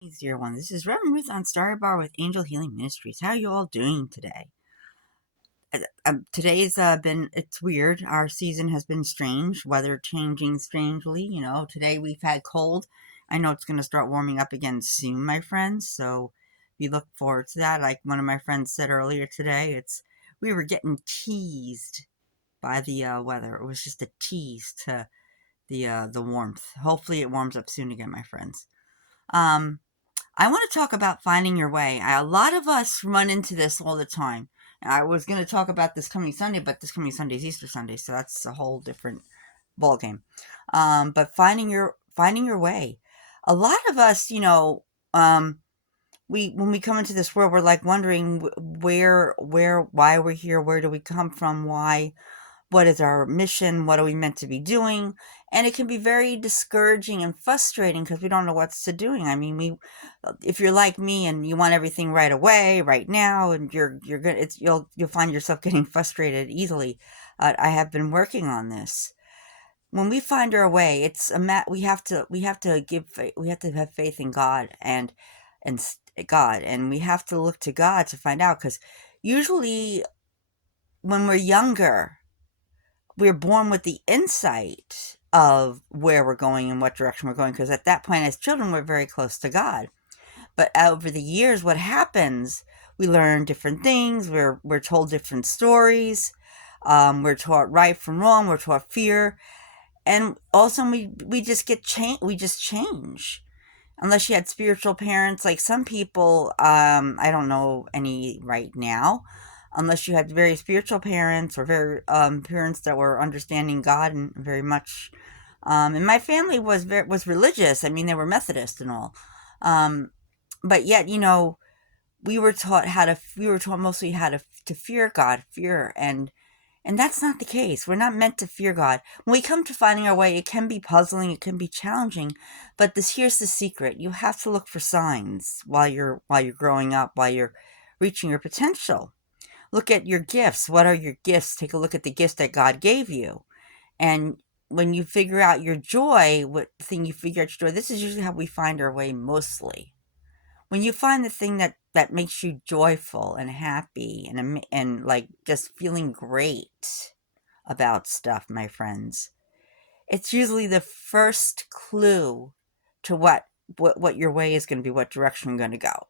Easier one. This is Reverend Ruth on Starry Bar with Angel Healing Ministries. How are you all doing today? Today's been, it's weird. Our season has been strange, weather changing strangely. Today we've had cold. I know it's going to start warming up again soon, my friends. So we look forward to that. Like one of my friends said earlier today, we were getting teased by the weather. It was just a tease to the warmth. Hopefully it warms up soon again, my friends. Um, I want to talk about finding your way. A lot of us run into this all the time. I was going to talk about this coming Sunday, but this coming Sunday is Easter Sunday, so that's a whole different ballgame. But finding your way. A lot of us, we when we come into this world, we're like wondering why we're here, where do we come from, why what is our mission? What are we meant to be doing? And it can be very discouraging and frustrating because we don't know what's to doing. I mean, if you're like me and you want everything right away, right now, and you're good, you'll find yourself getting frustrated easily. I have been working on this. When we find our way, we have to have faith in God and we have to look to God to find out because usually when we're younger we're born with the insight of where we're going and what direction we're going because at that point as children we're very close to God. But over the years what happens, we learn different things, we're told different stories, we're taught right from wrong, we're taught fear, and also we just we just change unless you had spiritual parents like some people. I don't know any right now, unless you had very spiritual parents or very parents that were understanding God and very much. And my family was religious. I mean, they were Methodist and all, um, but yet we were taught mostly how to fear God, fear, and that's not the case. We're not meant to fear God. When we come to finding our way, it can be puzzling, it can be challenging, but here's the secret. You have to look for signs while you're growing up, while you're reaching your potential. Look at your gifts. What are your gifts? Take a look at the gifts that God gave you. And when you figure out your joy, what thing you figure out your joy, this is usually how we find our way mostly. When you find the thing that makes you joyful and happy and like just feeling great about stuff, my friends, it's usually the first clue to what your way is going to be, what direction you're going to go.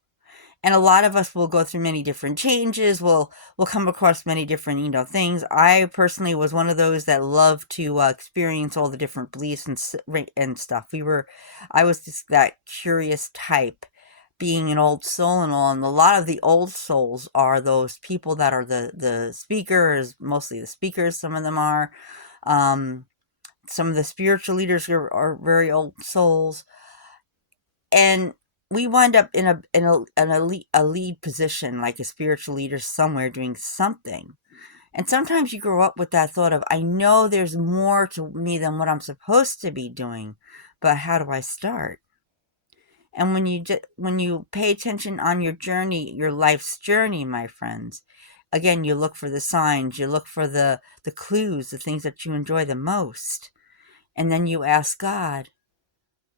And a lot of us will go through many different changes. We'll come across many different things. I personally was one of those that loved to experience all the different beliefs and stuff. I was just that curious type, being an old soul and all. And a lot of the old souls are those people that are the speakers, mostly the speakers. Some of them are. Um, some of the spiritual leaders are very old souls, and we wind up in a lead position, like a spiritual leader somewhere doing something. And sometimes you grow up with that thought of, I know there's more to me than what I'm supposed to be doing, but how do I start? And when you pay attention on your journey, your life's journey, my friends, again, you look for the signs, you look for the clues, the things that you enjoy the most, and then you ask God,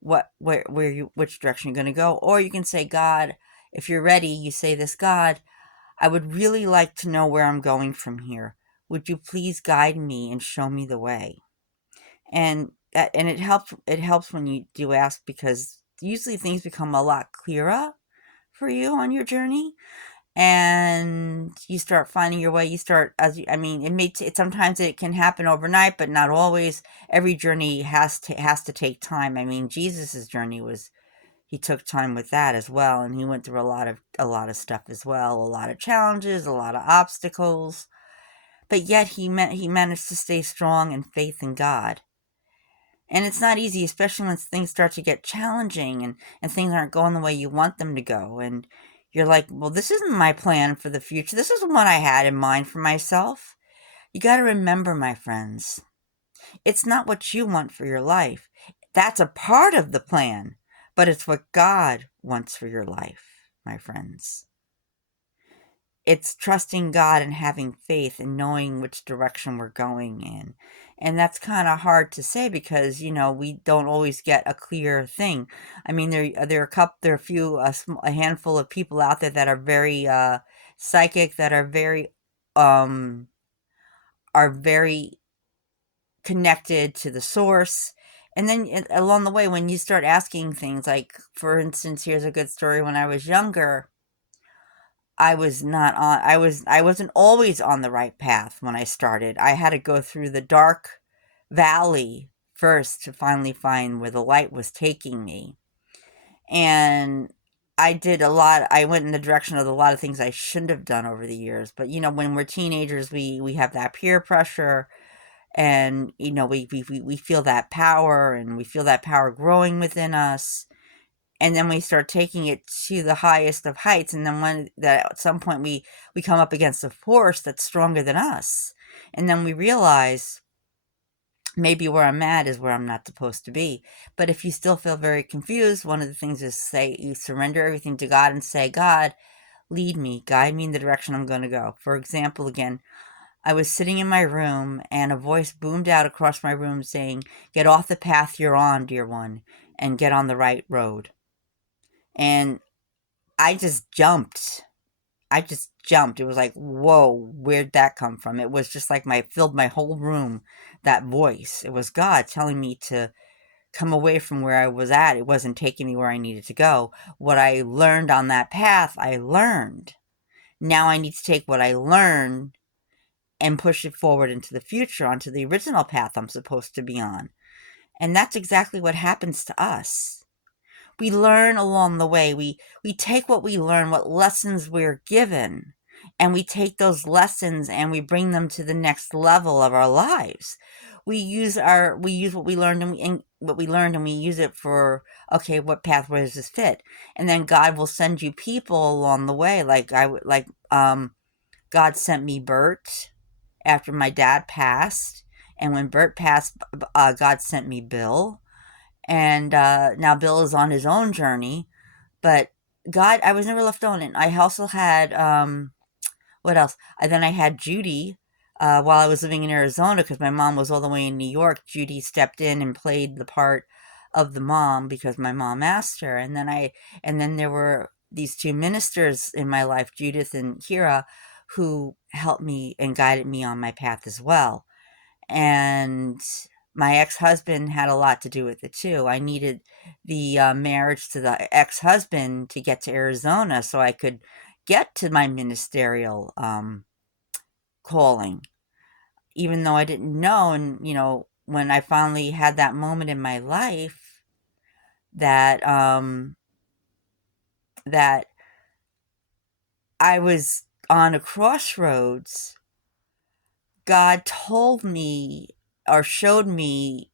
which direction you're going to go. Or you can say, God, if you're ready, you say this: God, I would really like to know where I'm going from here. Would you please guide me and show me the way? And it helps when you do ask, because usually things become a lot clearer for you on your journey, and you start finding your way. You start, I mean, sometimes it can happen overnight, but not always. Every journey has to take time. I mean, Jesus's journey he took time with that as well, and he went through a lot of stuff as well, a lot of challenges, a lot of obstacles, but yet he managed to stay strong in faith in God. And it's not easy, especially when things start to get challenging and things aren't going the way you want them to go. And you're like, well, this isn't my plan for the future. This isn't what I had in mind for myself. You got to remember, my friends, it's not what you want for your life. That's a part of the plan, but it's what God wants for your life, my friends. it's trusting God and having faith and knowing which direction we're going in. And that's kind of hard to say because, we don't always get a clear thing. I mean, there are a few, a handful of people out there that are very psychic, that um, are very connected to the source. And then along the way, when you start asking things, like, for instance, here's a good story. When I was younger, I wasn't always on the right path when I started. I had to go through the dark valley first to finally find where the light was taking me. And I went in the direction of a lot of things I shouldn't have done over the years. But when we're teenagers, we have that peer pressure, and we feel that power, and we feel that power growing within us, and then we start taking it to the highest of heights, and then when that at some point we come up against a force that's stronger than us, and then we realize maybe where I'm at is where I'm not supposed to be. But if you still feel very confused, one of the things is, say, you surrender everything to God and say, God, lead me, guide me in the direction I'm going to go. For example, again, I was sitting in my room and a voice boomed out across my room saying, get off the path you're on, dear one, and get on the right road. And I just jumped. I just jumped. It was like, whoa, where'd that come from? It was just like filled my whole room, that voice. It was God telling me to come away from where I was at. It wasn't taking me where I needed to go. What I learned on that path, I learned. Now I need to take what I learned and push it forward into the future, onto the original path I'm supposed to be on. And that's exactly what happens to us. We learn along the way. We take what we learn, what lessons we're given, and we take those lessons and we bring them to the next level of our lives. We use what we learned, and we use it for, okay, what path, where does this fit? And then God will send you people along the way. God sent me Bert after my dad passed, and when Bert passed, God sent me Bill, and now Bill is on his own journey. But God, I was never left alone. And I also had, what else? Then I had Judy, while I was living in Arizona, because my mom was all the way in New York. Judy stepped in and played the part of the mom because my mom asked her. And then there were these two ministers in my life, Judith and Kira, who helped me and guided me on my path as well. And my ex-husband had a lot to do with it too. I needed the marriage to the ex-husband to get to Arizona so I could get to my ministerial calling, even though I didn't know. And when I finally had that moment in my life that that I was on a crossroads, God told me, or showed me,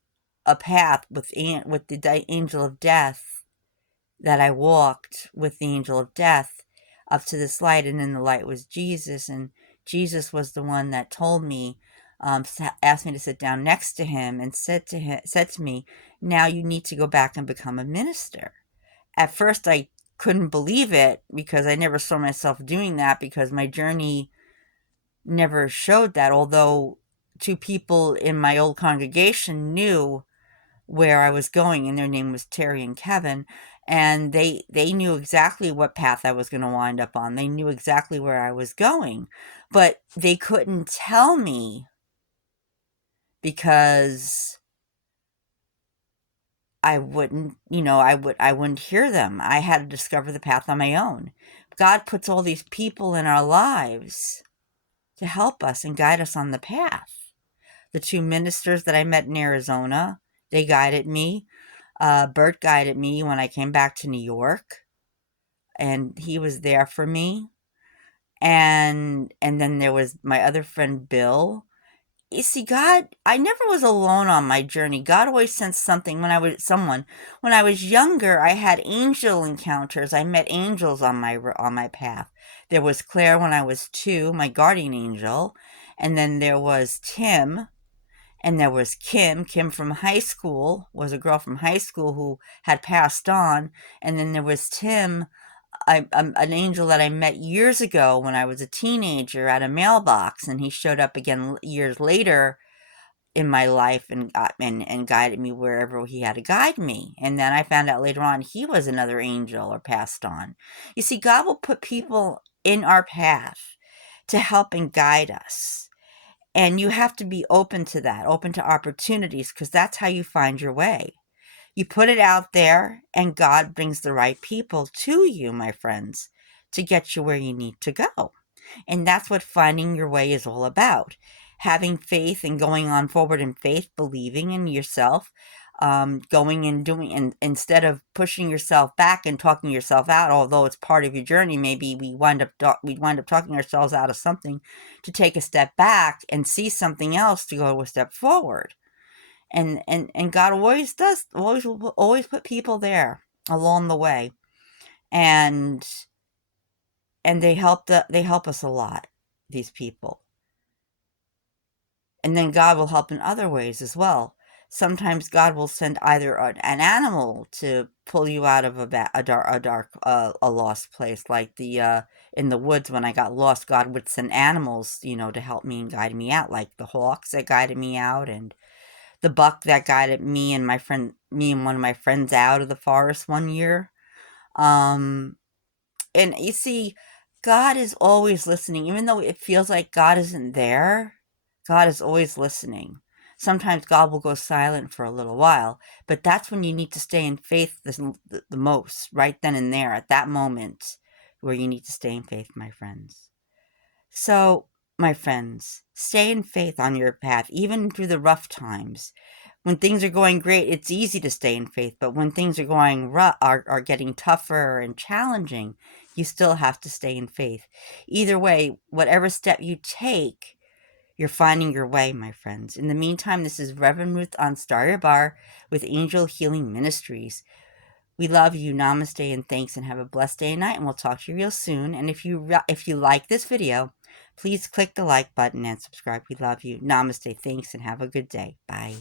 a path with the angel of death, that I walked with the angel of death up to this light, and then the light was Jesus, and Jesus was the one that told me, asked me to sit down next to him, and said to me, now you need to go back and become a minister. At first, I couldn't believe it because I never saw myself doing that, because my journey never showed that, although two people in my old congregation knew where I was going, and their name was Terry and Kevin, and they knew exactly what path I was going to wind up on. They knew exactly where I was going, but they couldn't tell me because I wouldn't hear them. I had to discover the path on my own. God puts all these people in our lives to help us and guide us on the path. The two ministers that I met in Arizona, they guided me. Bert guided me when I came back to New York, and he was there for me. And then there was my other friend Bill. You see, God, I never was alone on my journey. God always sent something when I was younger. I had angel encounters. I met angels on my path. There was Claire when I was 2, my guardian angel, and then there was Tim. And there was Kim. Kim from high school was a girl from high school who had passed on. And then there was Tim, an angel that I met years ago when I was a teenager at a mailbox, and he showed up again years later in my life and guided me wherever he had to guide me. And then I found out later on he was another angel or passed on. You see, God will put people in our path to help and guide us. And you have to be open to that, open to opportunities, because that's how you find your way. You put it out there, and God brings the right people to you, my friends, to get you where you need to go. And that's what finding your way is all about. Having faith and going on forward in faith, believing in yourself, going and doing, and instead of pushing yourself back and talking yourself out, although it's part of your journey, maybe we wind up talking ourselves out of something, to take a step back and see something else to go a step forward. And God always put people there along the way, and they help us a lot, these people. And then God will help in other ways as well. Sometimes God will send either an animal to pull you out of a lost place, like in the woods when I got lost. God would send animals, to help me and guide me out, like the hawks that guided me out, and the buck that guided me and one of my friends out of the forest one year. Um, and you see, God is always listening, even though it feels like God isn't there. God is always listening. Sometimes God will go silent for a little while, but that's when you need to stay in faith the most, right then and there, at that moment where you need to stay in faith, my friends. So, my friends, stay in faith on your path, even through the rough times. When things are going great, it's easy to stay in faith, but when things are going are getting tougher and challenging, you still have to stay in faith. Either way, whatever step you take, you're finding your way, my friends. In the meantime, this is Reverend Ruth on Star Your Bar with Angel Healing Ministries. We love you. Namaste and thanks, and have a blessed day and night, and we'll talk to you real soon. And if you like this video, please click the like button and subscribe. We love you. Namaste, thanks, and have a good day. Bye.